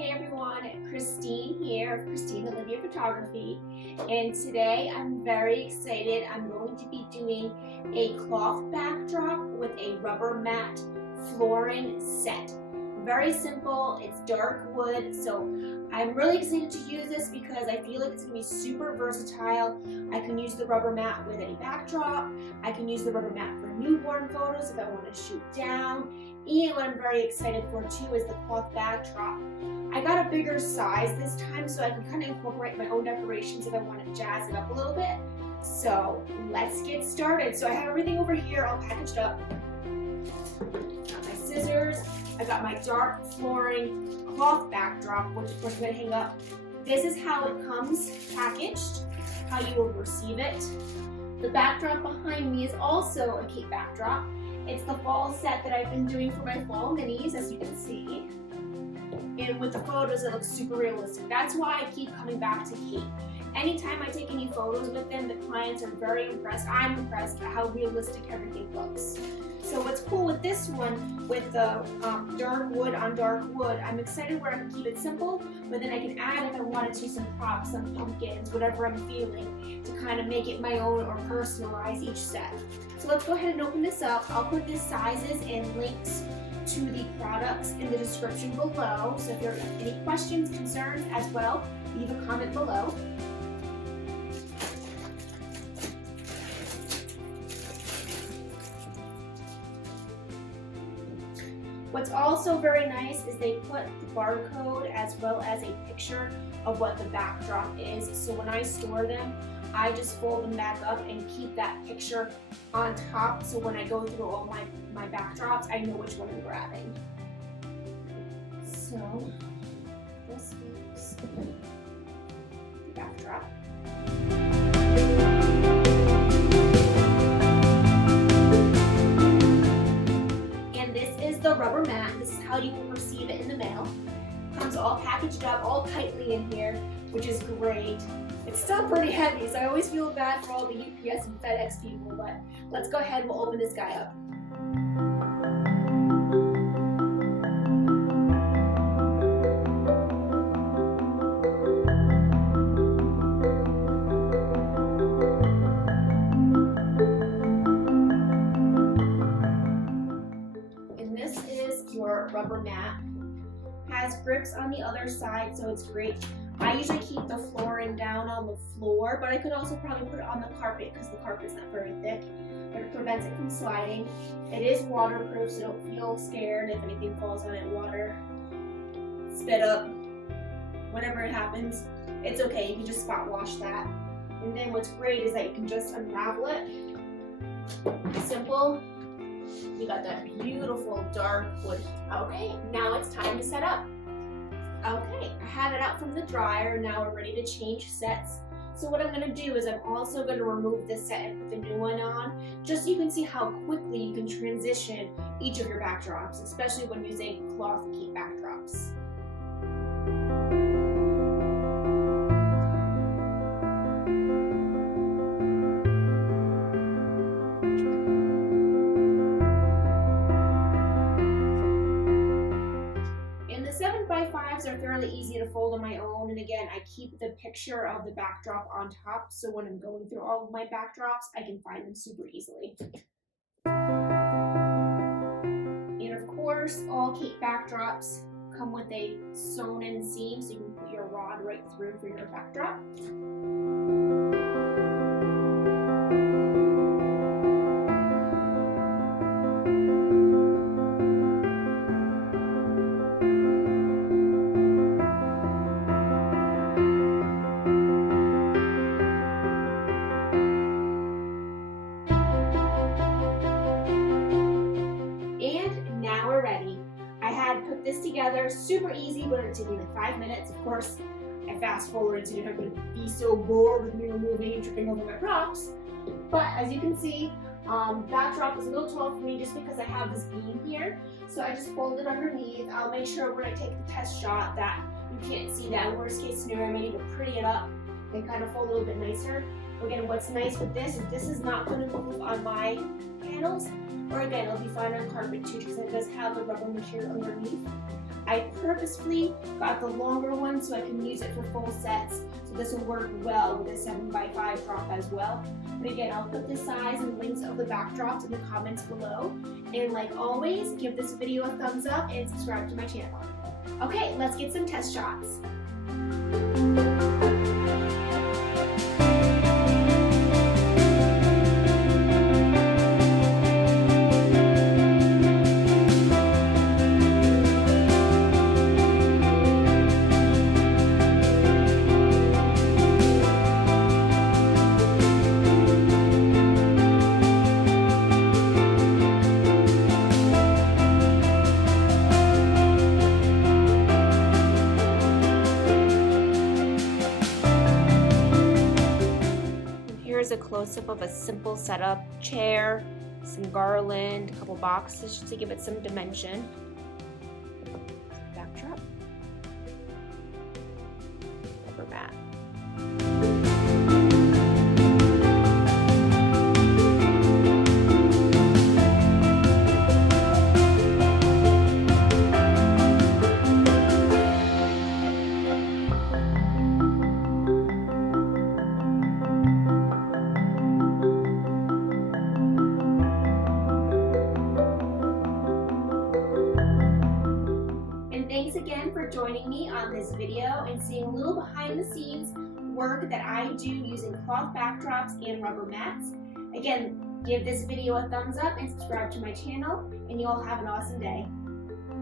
Hey everyone, Christine here of Christine Olivia Photography, and today I'm very excited. I'm going to be doing a cloth backdrop with a rubber matte flooring set. Very simple, it's dark wood, so I'm really excited to use this because I feel like it's going to be super versatile. I can use the rubber mat with any backdrop. I can use the rubber mat for newborn photos if I want to shoot down. And what I'm very excited for too is the cloth backdrop. I got a bigger size this time so I can kind of incorporate my own decorations if I want to jazz it up a little bit. So let's get started. So I have everything over here all packaged up. Got my scissors. I got my dark flooring cloth backdrop, which of course I'm going to hang up. This is how it comes packaged, how you will receive it. The backdrop behind me is also a Cape backdrop. It's the fall set that I've been doing for my fall minis, as you can see. And with the photos, it looks super realistic. That's why I keep coming back to Cape. Anytime I take any photos with them, the clients are very impressed. I'm impressed at how realistic everything looks. So what's cool with this one, with the dark wood on dark wood, I'm excited where I can keep it simple, but then I can add, if I wanted to, some props, some pumpkins, whatever I'm feeling, to kind of make it my own or personalize each set. So let's go ahead and open this up. I'll put the sizes and links to the products in the description below. So if you have any questions, concerns as well, leave a comment below. What's also very nice is they put the barcode as well as a picture of what the backdrop is. So when I store them, I just fold them back up and keep that picture on top. So when I go through all my backdrops, I know which one I'm grabbing. So this is the backdrop. The rubber mat. This is how you will receive it in the mail. Comes all packaged up, all tightly in here, which is great. It's still pretty heavy, so I always feel bad for all the UPS and FedEx people, but let's go ahead and we'll open this guy up. Your rubber mat has grips on the other side, so it's great. I usually keep the flooring down on the floor, but I could also probably put it on the carpet because the carpet's not very thick, but it prevents it from sliding. It is waterproof, so don't feel scared if anything falls on it, water, spit up, whatever it happens, it's okay. You can just spot wash that. And then what's great is that you can just unravel it. Simple. You got that beautiful dark wood. Okay, now it's time to set up. Okay, I have it out from the dryer. Now we're ready to change sets. So what I'm going to do is I'm also going to remove this set and put the new one on, just so you can see how quickly you can transition each of your backdrops, especially when using cloth Cape backdrops. Are fairly easy to fold on my own, and again, I keep the picture of the backdrop on top, so when I'm going through all of my backdrops, I can find them super easily. And of course, all Cape backdrops come with a sewn-in seam, so you can put your rod right through for your backdrop. Put this together, super easy, but it took me like 5 minutes. Of course, I fast forwarded so you don't have to be so bored with me removing and tripping over my props. But as you can see, backdrop is a little tall for me just because I have this beam here. So I just fold it underneath. I'll make sure when I take the test shot that you can't see that. Worst case scenario, I may need to pretty it up and kind of fold a little bit nicer. Again, what's nice with this is not going to move on my panels, or again, it'll be fine on carpet too because it does have the rubber material underneath. I purposefully got the longer one so I can use it for full sets, so this will work well with a 7x5 drop as well. But again, I'll put the size and links of the backdrops in the comments below. And like always, give this video a thumbs up and subscribe to my channel. Okay, let's get some test shots. Here's a close-up of a simple setup: chair, some garland, a couple boxes just to give it some dimension. Backdrop. Rubber mat. Thanks again for joining me on this video and seeing a little behind the scenes work that I do using cloth backdrops and rubber mats. Again, give this video a thumbs up and subscribe to my channel, and you all have an awesome day.